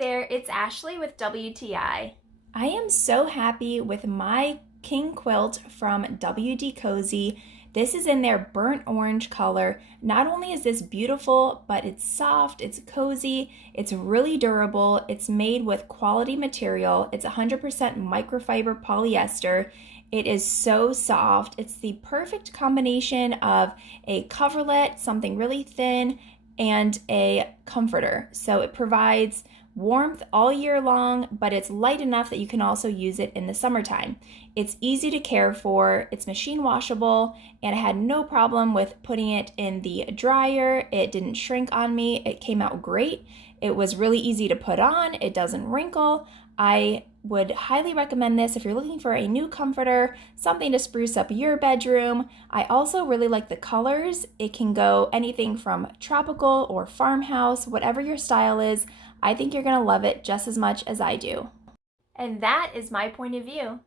there, it's Ashley with WTI. I am so happy with my king quilt from WDCOZY. This is in their burnt orange color. Not only is this beautiful, but it's soft, it's cozy, it's really durable, it's made with quality material. It's 100% microfiber polyester. It is so soft. It's the perfect combination of a coverlet, something really thin, and a comforter. So it provides warmth all year long, but it's light enough that you can also use it in the summertime. It's easy to care for, it's machine washable, and I had no problem with putting it in the dryer. It didn't shrink on me. It came out great. It was really easy to put on. It doesn't wrinkle. I would highly recommend this if you're looking for a new comforter, something to spruce up your bedroom. I also really like the colors. It can go anything from tropical or farmhouse, whatever your style is. I think you're gonna love it just as much as I do. And that is my point of view.